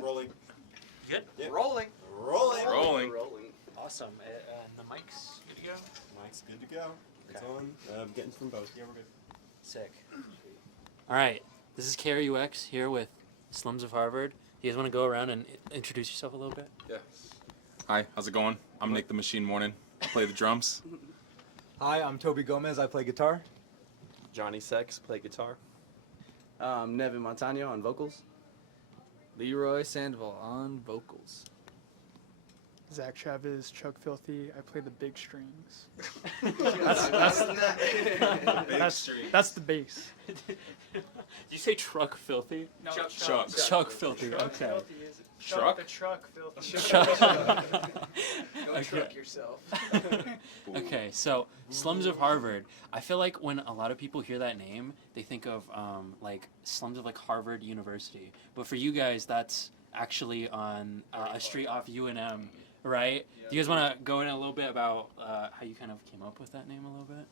Rolling. Good? Yep. Rolling. Rolling. Awesome. The mic's good to go? Mic's good to go. It's on. Getting from both. Yeah, we're good. Sick. All right. This is KRUX here with Slums of Harvard. You guys want to go around and introduce yourself a little bit? Yeah. Hi, how's it going? I'm Nick the Machine Morning. I play the drums. Hi, I'm Toby Gomez. I play guitar. Johnny Sex, play guitar. Nevin Montano on vocals. Leroy Sandoval on vocals. Zach Chavez, Chuck Filthy. I play the big strings. That's the bass. Did you say truck filthy? No, Chuck filthy. Okay. Truck? The truck filthy. Go truck yourself. Okay, so Slums of Harvard. I feel like when a lot of people hear that name, they think of like slums of like Harvard University. But for you guys, that's actually on a street off UNM, right? Do you guys want to go in a little bit about how you kind of came up with that name a little bit?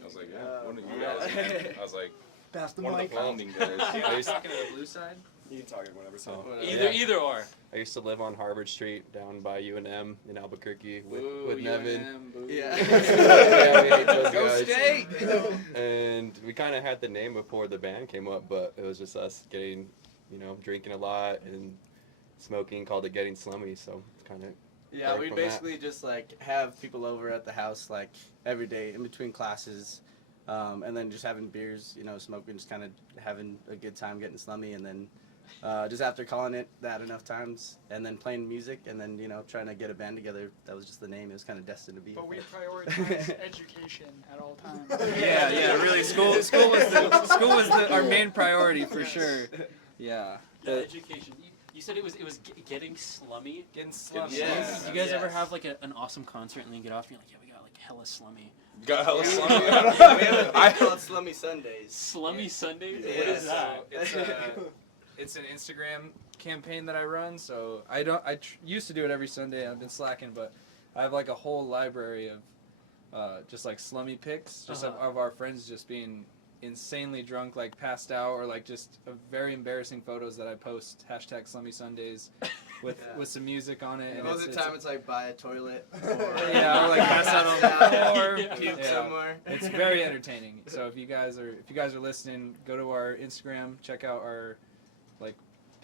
I was like, yeah, one of you guys. I was like, Pass the one of mic. the founding guys. I used to, Talking to the blue side? You can talk it whenever. So. Either or. I used to live on Harvard Street down by UNM in Albuquerque with Nevin. Yeah. Yeah, we hate those Go guys. State! And we kind of had the name before the band came up, but it was just us getting, drinking a lot and smoking, called it getting slummy, so it's kind of... Yeah, we basically just like have people over at the house like every day in between classes, and then just having beers, smoking, just kind of having a good time, getting slummy, and then just after calling it that enough times, and then playing music, and then trying to get a band together. That was just the name. It was kind of destined to be. But we prioritize education at all times. Yeah, really. School was our main priority for sure. Yeah. Education. You said it was getting slummy. Getting slummy. Yeah. You guys ever have like an awesome concert and then you get off and you're like, yeah, we got like hella slummy. you got hella We slummy. have a thing called Slummy Sundays. Slummy Sundays? Yeah, What is so that? It's an Instagram campaign that I run, so I used to do it every Sunday. I've been slacking, but I have like a whole library of just like slummy pics, just of our friends just being insanely drunk, like passed out, or like just very embarrassing photos that I post #SlummySundays with some music on it. And Most of the time, it's like by a toilet or or like pass out on the floor. puke Yeah. somewhere. It's very entertaining. So if you guys are listening, go to our Instagram, check out our like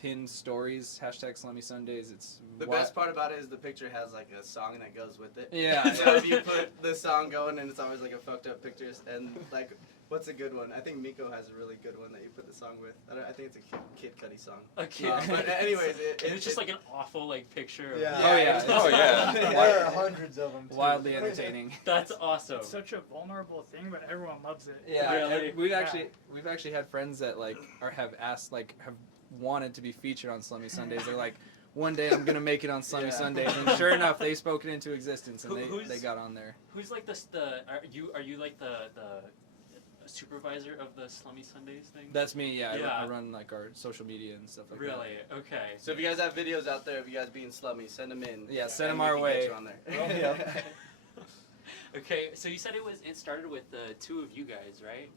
pinned stories #SlummySundays. It's The best part about it is the picture has like a song that goes with it. Yeah. So if you put the song going, and it's always like a fucked up picture, and like. What's a good one? I think Miko has a really good one that you put the song with. I think it's a Kid Cudi song. Okay. But anyways, it's just like an awful like picture. Of Yeah. Oh yeah. Oh yeah. There are hundreds of them. Too. Wildly entertaining. That's awesome. It's such a vulnerable thing, but everyone loves it. Yeah, Really? we've actually had friends that like have asked, like, have wanted to be featured on Slummy Sundays. They're like, one day I'm gonna make it on Slummy Sundays, and sure enough, they spoke it into existence, and they got on there. Who's like are you like the supervisor of the Slummy Sundays thing? That's me. Yeah, Yeah. I run like our social media and stuff like that. Really? Okay. So if you guys have videos out there of you guys being slummy, send them in. Yeah, send and them our we can way. get you on there. Oh, yeah. Okay, so you said it started with the two of you guys, right?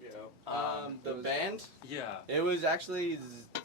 The band? Yeah. It was actually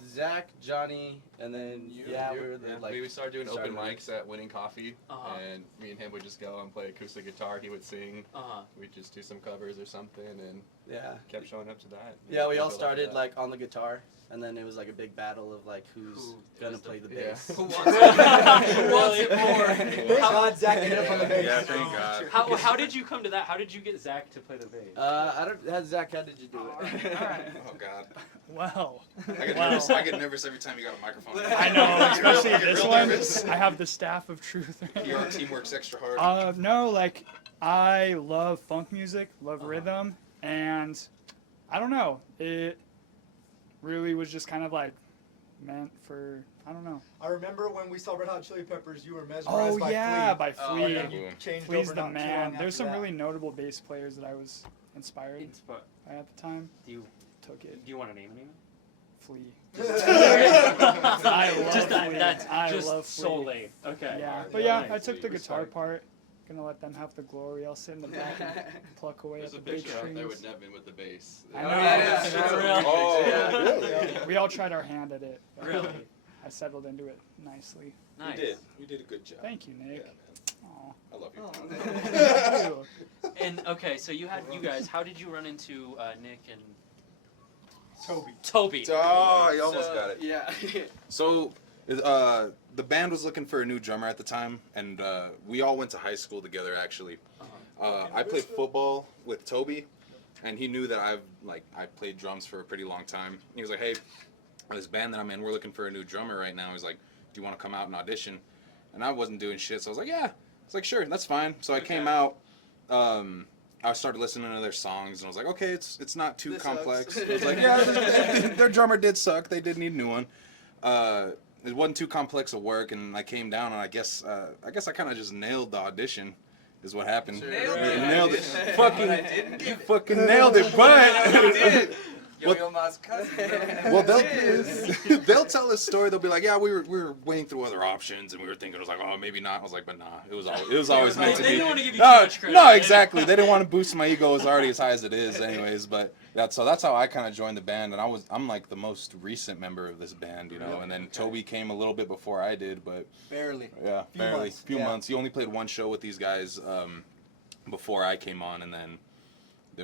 Zach, Johnny, and then we were the, like. we started doing open started- mics at Winning Coffee, Uh-huh. and me and him would just go and play acoustic guitar. He would sing. Uh-huh. We'd just do some covers or something, and Yeah. kept showing up to that. Yeah, we all Built up to started that. like on the guitar, and then it was like a big battle of like who's Who gonna was the- play the yeah. bass. Who wants it? Who wants it more? Thank God Zach ended up on the bass. Yeah, thank God. How did you come to that? How did you get Zach to play the bass? Zach, how did you do it? Alright. Oh God. Well, I get nervous every time you got a microphone. I know, especially I get this real one. nervous. I have the staff of truth. Your team works extra hard. No, like I love funk music, love rhythm, and I don't know. It really was just kind of like meant for, I don't know. I remember when we saw Red Hot Chili Peppers, you were mesmerized Oh by yeah, Flea. by Flea. And then you changed Flea's over the not too man. long There's after some that. really notable bass players that I was inspired by at the time. Do you Took it. want to name anyone? Flea. I love Just that. Flea. That's I just love so Flea. lame. Okay. Yeah, Alright, but yeah, yeah, I nice. took the guitar Respect. part. Gonna let them have the glory. I'll sit in the back and pluck away There's at a the big picture out there with strings. Nevin with the bass. I know. yeah, that's yeah, true. yeah. Oh, Yeah. Really? We all tried our hand at it. but Really? I I settled into it nicely. Nice. You did a good job. Thank you, Nick. Yeah, man. Aw. I love you. Thank you. And okay, so you guys. How did you run into Nick and Toby. Toby? Oh, you almost So, got it. Yeah. So, the band was looking for a new drummer at the time, and we all went to high school together. Actually, I played football with Toby, and he knew that I played drums for a pretty long time. He was like, "Hey, this band that I'm in, we're looking for a new drummer right now." He's like, "Do you want to come out and audition?" And I wasn't doing shit, so I was like, "Yeah." It's like, "Sure, that's fine." So I came out. I started listening to their songs, and I was like, "Okay, it's not too This complex." sucks. I was like, "Yeah, their drummer did suck. They did need a new one." It wasn't too complex of work, and I came down, and I guess I kind of just nailed the audition, is what happened. Sure. Nailed it. Yeah. Fucking, I didn't you fucking nailed it, but. Yo-Yo Ma's cousin. Well, they'll tell this story. They'll be like, "Yeah, we were weighing through other options, and we were thinking it was like, oh, maybe not." I was like, "But nah, it was always meant to They be." didn't want to give you No, too much credit. no, right? exactly. They didn't want to boost my ego. It was already as high as it is, anyways. But that's how I kind of joined the band, and I'm like the most recent member of this band, you know. And then Toby came a little bit before I did, but Barely. yeah, Few barely, months, few yeah. months. He only played one show with these guys before I came on, and then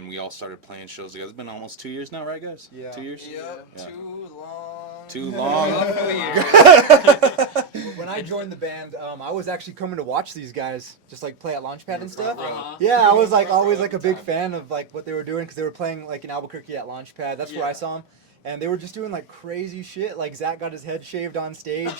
we all started playing shows together. It's been almost 2 years now, right, guys? Yeah. 2 years. Yep, Yeah. too long. Too long. When I joined the band, I was actually coming to watch these guys just like play at Launchpad and stuff. Uh-huh. Yeah, I was like always like a big fan of like what they were doing because they were playing like in Albuquerque at Launchpad. That's where I Yeah. saw them, and they were just doing like crazy shit. Like Zach got his head shaved on stage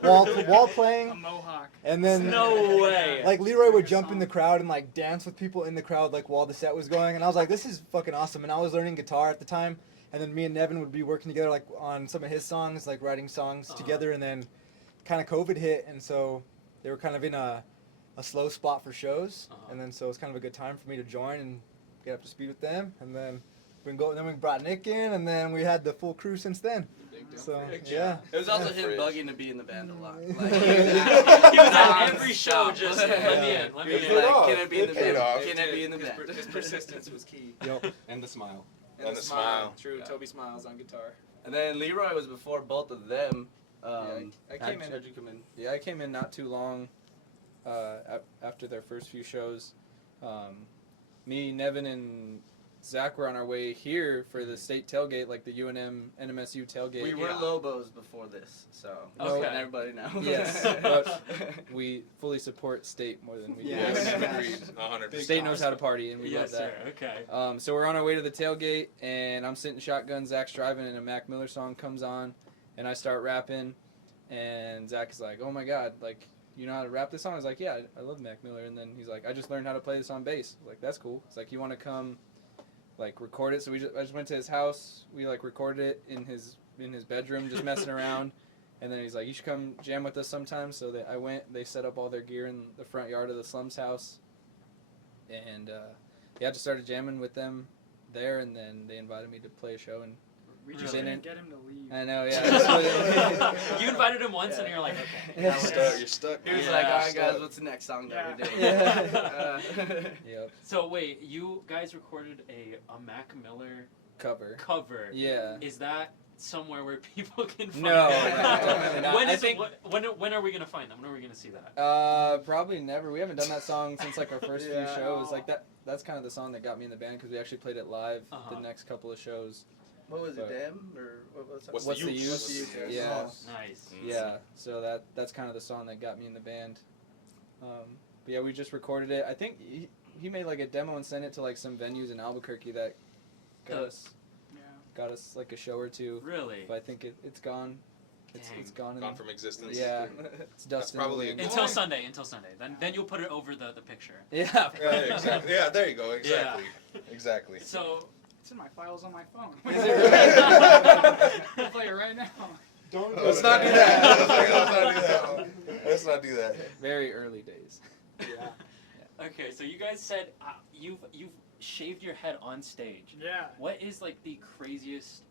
while A playing, mohawk. and then No way. like Leroy would jump in the crowd and like dance with people in the crowd like while the set was going, and I was like, this is fucking awesome. And I was learning guitar at the time, and then me and Nevin would be working together like on some of his songs, like writing songs together, and then kind of COVID hit, and so they were kind of in a slow spot for shows, and then so it was kind of a good time for me to join and get up to speed with them, and then we brought Nick in, and then we had the full crew since then. So yeah. It was also Yeah. him bugging to be in the band a lot. Like, He was at every show Non-stop. just let me in, let me He in. was paid off. like, can I be in the It paid band? off. Can I be in the band? His persistence was key. Yep. And the smile. And the smile. True, Yeah. Toby smiles on guitar. And then Leroy was before both of them. I came in. How'd you come in? Yeah, I came in not too long after their first few shows. Me, Nevin, and Zach were on our way here for the state tailgate, like the UNM NMSU tailgate. We were Lobos before this, so Okay. letting everybody know. Yes, but we fully support state more than we do. Yes. Agreed. 100%. State knows how to party, and we Yes, love sir. that. Okay. So we're on our way to the tailgate, and I'm sitting shotgun. Zach's driving, and a Mac Miller song comes on, and I start rapping, and Zach is like, "Oh my God, like, you know how to rap this song?" I was like, "Yeah, I love Mac Miller." And then he's like, "I just learned how to play this on bass." I was like, "That's cool." It's like, "You want to come, like, record it?" So I just went to his house. We like recorded it in his bedroom, just messing around. And then he's like, "You should come jam with us sometime." So I went. They set up all their gear in the front yard of the Slums house, and yeah, just started jamming with them there. And then they invited me to play a show, and We just Really? didn't get him to leave. I know, yeah. You invited him once, and you're like, okay. Yeah. that was- You're stuck. He was Yeah. like, "All right, guys, what's the next song that we're doing?" Yeah. Yep. So wait, you guys recorded a Mac Miller Cover. cover. Yeah. Is that somewhere where people can find No, it? definitely not. When I is think- when are we gonna find them? When are we gonna see that? Probably never. We haven't done that song since like our first few Yeah. shows. Like that's kind of the song that got me in the band because we actually played it live Uh-huh. the next couple of shows. What was it, But- Damn? Or what's What's What's the the use? use? What's the use? Yeah. Nice. Yeah. So that's kind of the song that got me in the band. But yeah, we just recorded it. I think he made like a demo and sent it to like some venues in Albuquerque that got us like a show or two. Really? But I think it's gone. Dang. It's gone. Gone from existence. Yeah. It's dust in the probably a wind. good Until Boy. Sunday. Then you'll put it over the picture. Yeah. Yeah, exactly. Yeah, there you go. Exactly. Exactly. So It's in my files on my phone. Is it really? I'll play it right now. Don't. Let's not do that. Let's not do that. Let's not do that. Very early days. Yeah. okay, so you guys said you've shaved your head on stage. Yeah. What is like the craziest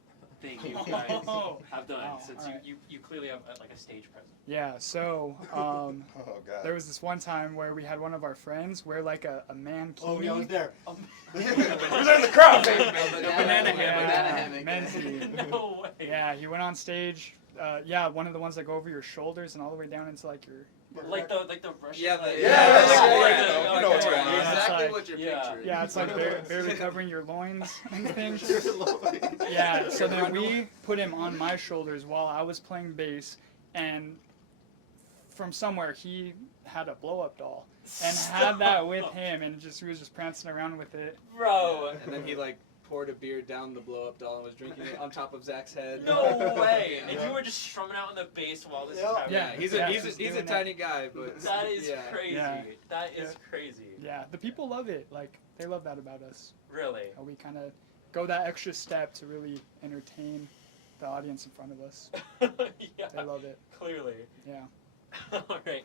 thing you guys have done Wow, since alright. you clearly have like a stage presence? Yeah, so Oh God. there was this one time where we had one of our friends wear like a mankini. Oh, yeah, I was there. Who's in the crowd, baby? Banana Yeah, hammock. Banana hammock. mankini. No way. Yeah, he went on stage Yeah, one of the ones that go over your shoulders and all the way down into like your. Like the Russian. Yeah, like, yeah, you know what's going on. Exactly like- what you're yeah. picturing. Yeah, it's like barely covering your loins and things. Yeah, so then we put him on my shoulders while I was playing bass, and from somewhere he had a blow up doll and had that with him, and he was just prancing around with it. Bro. And then he like poured a beer down the blow up doll and was drinking it on top of Zach's head. No way. And you were just strumming out on the bass while this was happening. Yeah, he's Yeah, a just he's a doing tiny guy, but That is yeah. crazy. Yeah. That is crazy. Yeah, the people love it. Like they love that about us. Really. How we kind of go that extra step to really entertain the audience in front of us. Yeah. They love it. Clearly. Yeah. All right.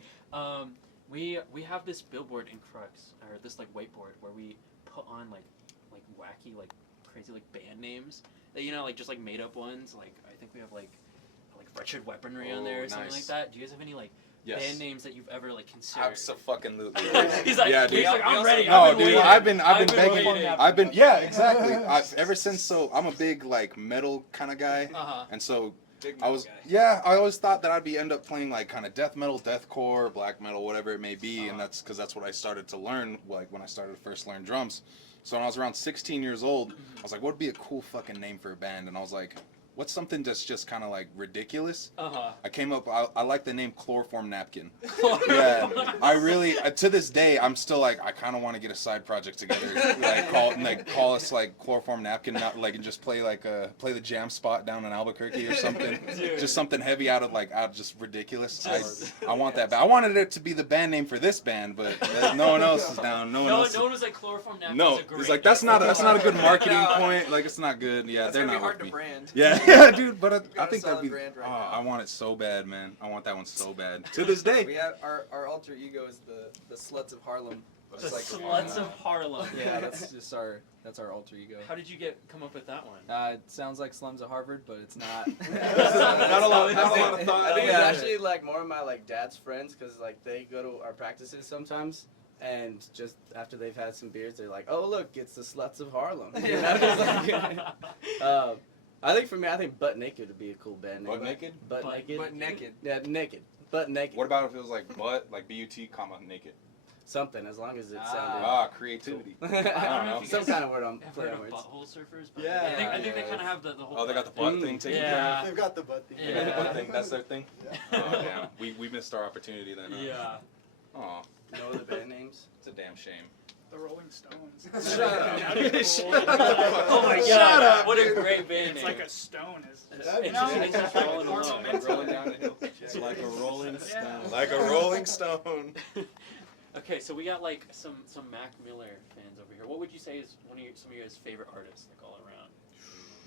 We have this billboard in Krux, or this like whiteboard where we put on like wacky crazy band names that like just made up ones. Like I think we have like Wretched Weaponry on there or something like nice. that. Do you guys have any band names that you've ever considered? Absolutely. He's like, Yeah, dude. he's like, I'm ready. No, I've been dude, waiting. I've been begging. waiting. I've been exactly. Ever since, so I'm a big metal kind of guy, Uh-huh. and so Big I metal was guy. I always thought that I'd end up playing kind of death metal, deathcore, black metal, whatever it may be, and that's because that's what I started to learn when I started to first learn drums. So when I was around 16 years old, I was like, what would be a cool fucking name for a band? And I was like, what's something that's just kind of ridiculous? Uh-huh. I came up, I like the name Chloroform Napkin. Yeah, I really, to this day, I'm still I kind of want to get a side project together, call us Chloroform Napkin, not and just play play the jam spot down in Albuquerque or something, Dude. just something heavy out of just ridiculous. I want that. I wanted it to be the band name for this band, but no one else is down. No one No, else. no one was like Chloroform Napkin. No, is a great it's that's name. not a good marketing point. It's not good. Yeah, That's they're gonna not be hard with to me. brand. Yeah, dude, but I got a think that'd solid be. brand right Oh, now. I want it so bad, man. I want that one so bad. To this day. We have our alter ego is the Sluts of Harlem. The Just Sluts of Harlem. Yeah, that's our alter ego. How did you come up with that one? It sounds like Slums of Harvard, but it's not. Not a lot of thought. I think it's Yeah. actually more of my dad's friends because they go to our practices sometimes, and just after they've had some beers, they're like, "Oh look, it's the Sluts of Harlem." You know, just I think for me, Butt Naked would be a cool band name. Butt Naked? Butt Naked. Butt naked. Yeah, naked. Butt naked. What about if it was butt, BUT, comma, naked? Something, as long as it sounded. Ah, creativity. I don't know if you Some guys kind of word on I've play heard on of words. butthole surfers, but Yeah. I think they kind of have the whole. Oh, they got the butt butt thing taken Yeah. care of? They've got the butt thing. They got the Yeah. butt thing? That's their thing? Oh, damn. We missed our opportunity then. Huh? Yeah. Oh, No other band names. it's a damn shame. The Rolling Stones. Shut up. Oh my god! Shut up, What a dude. great band It's name. like a stone. It's That'd be just- cool. it's just rolling along. Rolling down the hill. It's like a rolling stone. Like a rolling stone. Okay, so we got some Mac Miller fans over here. What would you say is some of your guys' favorite artists, all around?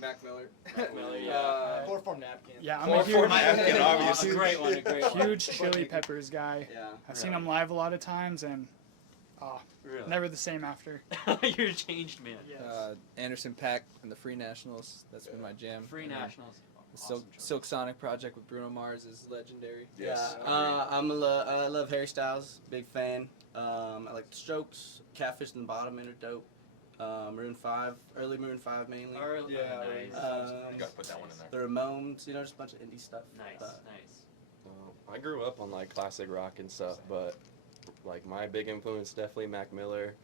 Mac Miller. Mac Miller, yeah. Chloroform napkin. Yeah, I'm a Chloroform huge, napkin, A obviously. great one, a great one. huge Chili Peppers guy. Yeah. I've seen them live a lot of times, and Really? never the same after. You're a changed man. Anderson .Paak and the Free Nationals. That's been my jam. Free And then Nationals. the Silk Sonic project with Bruno Mars is legendary. Yes. Yeah, I love Harry Styles, big fan. I like the Strokes, Catfish and the Bottom are dope. Maroon 5, early Maroon 5 mainly. Yeah, Nice. You gotta put that one in there. The Ramones, just a bunch of indie stuff. Nice, But nice. I grew up on classic rock and stuff, but my big influence definitely Mac Miller,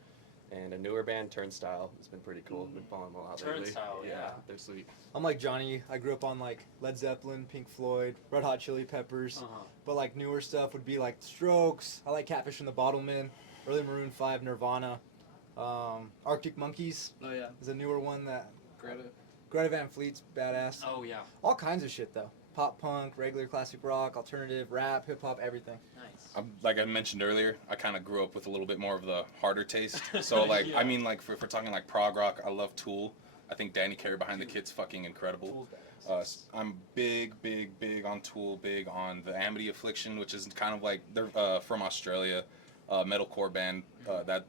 and a newer band Turnstile has been pretty cool. Been following them a lot lately. Turnstile, yeah. they're sweet. I'm like Johnny. I grew up on Led Zeppelin, Pink Floyd, Red Hot Chili Peppers. Uh-huh. But newer stuff would be Strokes. I like Catfish and the Bottlemen, early Maroon 5, Nirvana, Arctic Monkeys oh yeah, is a newer one that Greta. Greta Van Fleet's badass. Oh yeah, All kinds of shit though. Pop punk, regular classic rock, alternative, rap, hip hop, everything. nice. Like I mentioned earlier, I kind of grew up with a little bit more of the harder taste. So Yeah. I mean, if we're talking prog rock, I love Tool. I think Danny Carey behind the kid's fucking incredible. I'm big on Tool, big on the Amity Affliction, which is kind of they're from Australia, metalcore band. That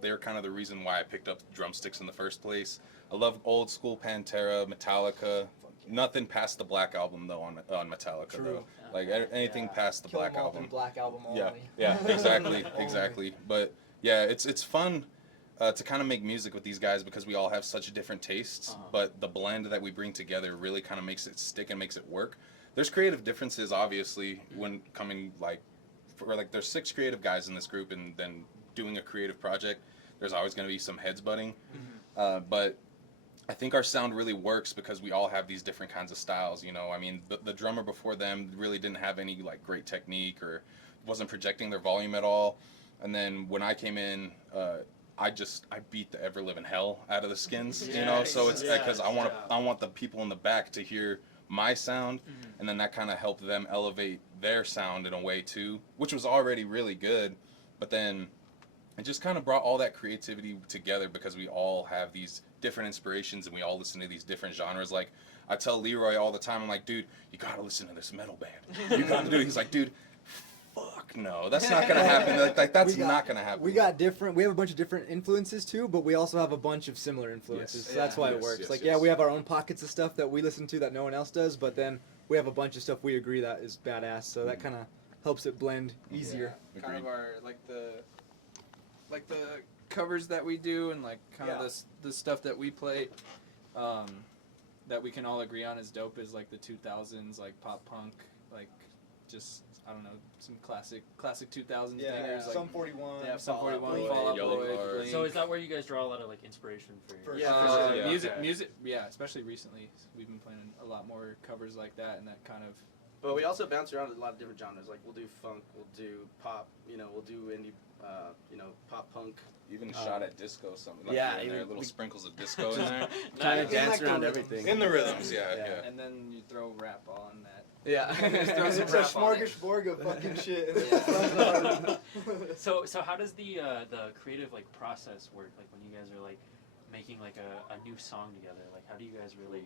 they're kind of the reason why I picked up drumsticks in the first place. I love old school Pantera, Metallica. Nothing past the Black Album though on Metallica True. though. Anything past the Kill 'em Black all through Album. Black Album only. Yeah, exactly. But yeah, it's fun to kind of make music with these guys because we all have such different tastes. Uh-huh. But the blend that we bring together really kind of makes it stick and makes it work. there's creative differences obviously when coming like for like there's 6 creative guys in this group, and then doing a creative project, there's always going to be some heads butting. But I think our sound really works because we all have these different kinds of styles, you know. I mean, the drummer before them really didn't have any like great technique or wasn't projecting their volume at all. And then when I came in, I beat the ever living hell out of the Skins, you know. So it's because I want the people in the back to hear my sound, and then that kind of helped them elevate their sound in a way too, which was already really good. But then it just kind of brought all that creativity together because we all have these different inspirations and we all listen to these different genres. Like I tell Leroy all the time, I'm like, dude, you gotta listen to this metal band. You gotta do it. He's like, dude, fuck no, that's not gonna happen. Like that's not gonna happen. We have a bunch of different influences too, but we also have a bunch of similar influences. Yes. So that's why it works. We have our own pockets of stuff that we listen to that no one else does, but then we have a bunch of stuff we agree that is badass. So that kind of helps it blend easier. Yeah. Kind of our like the covers that we do, and like kind of the stuff that we play, that we can all agree on is dope, is like the 2000s, like pop punk, like just I don't know, some classic 2000s bangers, like Sum 41. Yeah, Sum 41, Boy, Fall Out Yellow Boy, Card. Blink. So is that where you guys draw a lot of like inspiration for your? Music, yeah, especially recently, we've been playing a lot more covers like that, and that kind of. But we also bounce around a lot of different genres. Like we'll do funk, we'll do pop, we'll do indie, pop punk. Even shot at disco, something like Yeah, here and there, even little we- sprinkles of disco in there. Kind of dance like the around rhythms. everything. In the rhythms, yeah. And then you throw rap on that. Yeah. Throw some It's a rap on it. smorgasbord of fucking shit. So how does the creative like process work? Like when you guys are like making like a new song together, like how do you guys really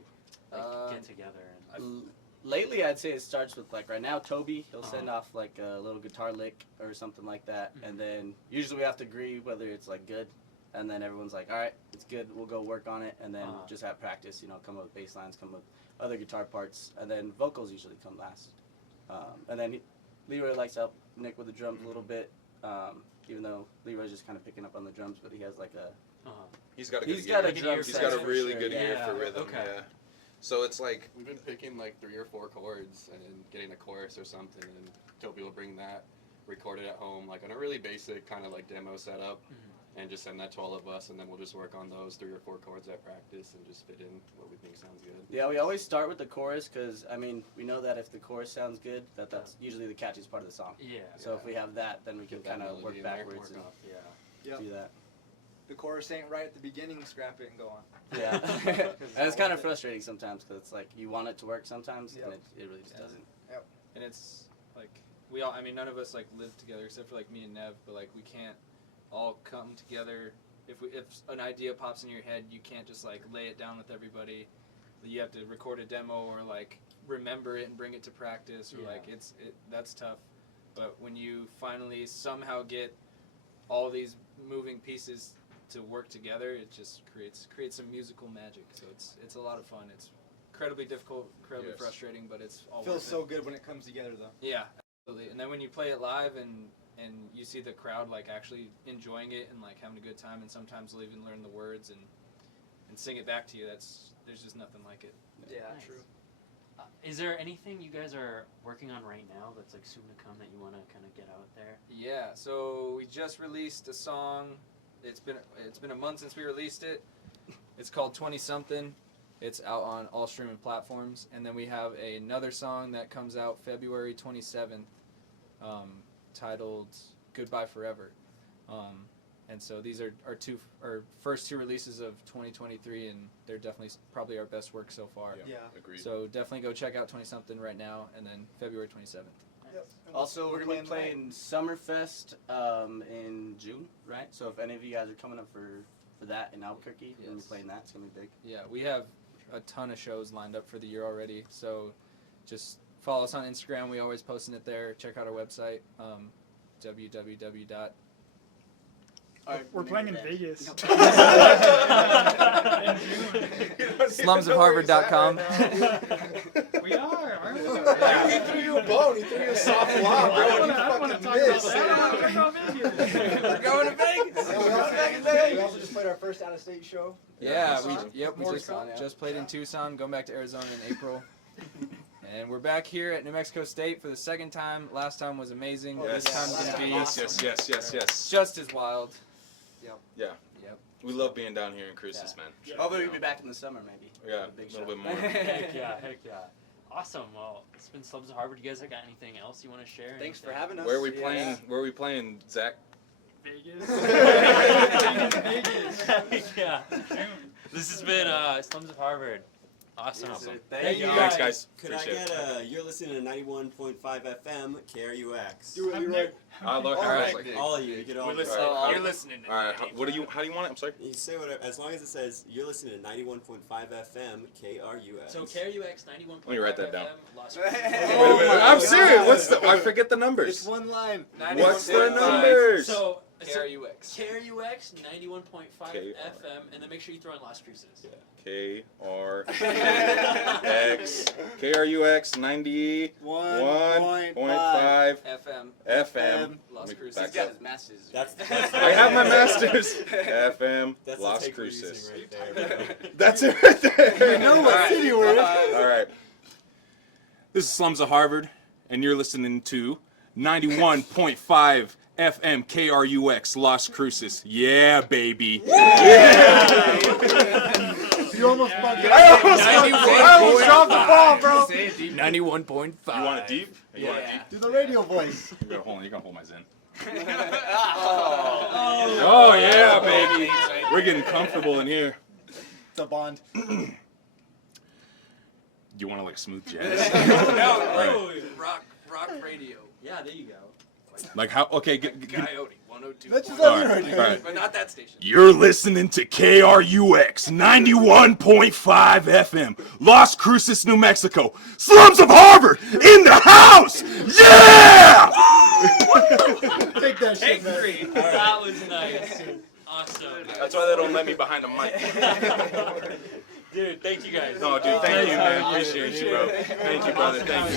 like get together and? Lately, I'd say it starts with like right now, Toby, he'll send off like a little guitar lick or something like that, and then usually we have to agree whether it's like good, and then everyone's like, all right, it's good, we'll go work on it, and then just have practice, come up with bass lines, come up with other guitar parts, and then vocals usually come last. And then Leroy likes to help Nick with the drums a little bit, even though Leroy's just kind of picking up on the drums, but he has like a He's got a he's good got ear. a drum He's set got a for really sure, good yeah. ear for rhythm. Okay. Yeah. So it's like We've been picking like 3 or 4 chords and getting a chorus or something, and Toby will bring that, record it at home, like on a really basic kind of like demo setup, and just send that to all of us, and then we'll just work on those 3 or 4 chords at practice and just fit in what we think sounds good. Yeah, we always start with the chorus because, I mean, we know that if the chorus sounds good, that's usually the catchiest part of the song. Yeah. So if we have that, then we can Get that kind of melody work in there. backwards and off. Yeah. Yep. do that. The chorus ain't right at the beginning, scrap it and go on. Yeah. And it's kind of frustrating sometimes because it's like you want it to work sometimes, and it really just doesn't. And it's like none of us like live together except for like me and Nev, but like we can't all come together. If an idea pops in your head, you can't just like lay it down with everybody. You have to record a demo or like remember it and bring it to practice, or like that's tough. But when you finally somehow get all these moving pieces to work together, it just creates some musical magic. So it's a lot of fun. It's incredibly difficult, incredibly frustrating, but it's all Feels worth so it. good when it comes together though. Yeah, absolutely. And then when you play it live and you see the crowd like actually enjoying it and like having a good time, and sometimes they'll even learn the words and sing it back to you. There's just nothing like it. Yeah, Nice. true. Is there anything you guys are working on right now that's like soon to come that you want to kind of get out there? Yeah, so we just released a song. It's been a month since we released it. It's called 20 something. It's out on all streaming platforms, and then we have another song that comes out February 27th, titled Goodbye Forever. And so these are our first 2 releases of 2023, and they're definitely probably our best work so far. Yeah. agreed. So definitely go check out 20 something right now, and then February 27th. Yep. Also, we're going to be playing Summerfest in June, right? So if any of you guys are coming up for that in Albuquerque, we're going to be playing that. It's going to be big. Yeah, we have a ton of shows lined up for the year already. So just follow us on Instagram. We always posting it there. Check out our website, www. We're playing in Vegas. Slumsofharvard.com. We are, aren't we? He threw you a bone. He threw you a soft lob, bro. I and you don't want to fucking talk about missed. that. I want to talk about Vegas. We're going to Vegas. We also just played our first out-of-state show. Yeah, Tucson. we More to just, come. just played in Tucson. Going back to Arizona in April. And we're back here at New Mexico State for the second time. Last time was amazing. Yes. This time's gonna be Yes. just as wild. Yeah. We love being down here in Cruces, man. Hopefully we'll be back in the summer, maybe. Yeah, A big a little show. bit more. Heck yeah. Awesome. Well, it's been Slums of Harvard. You guys got anything else you want to share? Thanks for having us. Where are we playing? Where are we playing, Zach? Vegas. Yeah. This has been Slums of Harvard. Awesome. Thank you. Thanks, guys. Could I Appreciate get it. you're listening to 91.5 FM KRUX. Do it, Leroy. All Right, right. all of you, you get all We're of it. listening. All right. You're listening. All right. How do you want it? I'm sorry. You say whatever, as long as it says you're listening to 91.5 FM KRUX. So KRUX 91.5 Let me write that down. FM, Las Wait, Vegas. wait, Wait a minute. I'm God. serious. What's the? I forget the numbers. It's one line. What's the 91.5. numbers? So KRUX. KRUX 91.5 K- FM, and then make sure you throw in Las Cruces. KRUX 91.5 FM. FM. Las Let me Cruces. back He's got up. his masters. That's I have my masters. FM That's Las the take we're Cruces. using right there. That's it right there. You know what city we're in. All right. This is Slums of Harvard, and you're listening to 91.5 FM KRUX Las Cruces. Yeah, baby. You almost bugged it. I almost dropped the ball, bro. 91.5. You want it deep? You want it deep? Do the radio voice. You gotta hold my zen. Oh yeah, baby. We're getting comfortable in here. The bond. You want to like smooth jazz? Rock radio. Yeah, there you go. Like how? Okay. Coyote 102. That's just All what right, we were all right. doing. But not that station. You're listening to KRUX 91.5 FM, Las Cruces, New Mexico. Slums of Harvard in the house! Yeah! Take that shit, man. That was nice. Awesome. That's why they don't let me behind the mic. Dude, thank you guys. No, dude, thank you, man. Appreciate you, bro. Thank you, brother. Thank you.